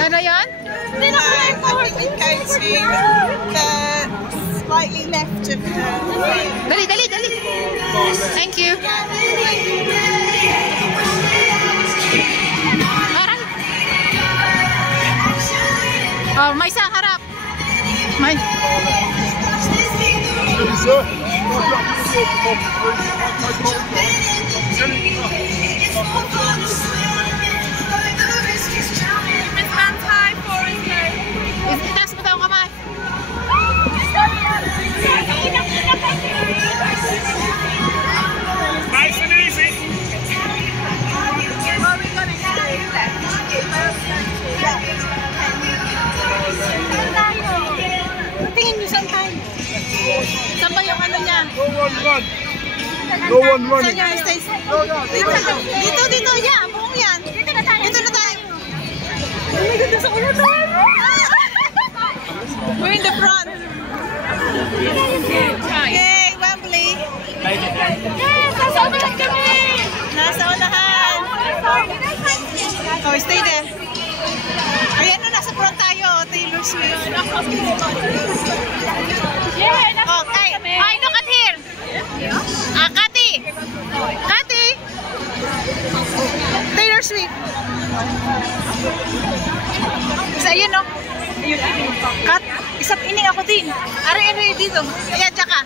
Ano yan? I think we go to the slightly left of the... Dali, dali, dali. Thank you. Aray. Oh, may isang harap. May. Itaas mo daw ang kamay. Nice and easy. Tingin niyo saan tayo? Saan ba yung ano niya? No one run. No one running. Dito, dito, yan. Buong yan. Dito na tayo. Dito na tayo. Dito sa ulo tayo. We're in the front. Yay, Wembley. Yes, nasa unahan kami. Nasa unahan. Oh, stay there. Ayan na, nasa front tayo. Taylor Swift. Oh, hey, look at here. Kati. Kati. Taylor Swift. Isa yun, no? Kat, isang ining ako din. Ari dito. Ayan, tsaka.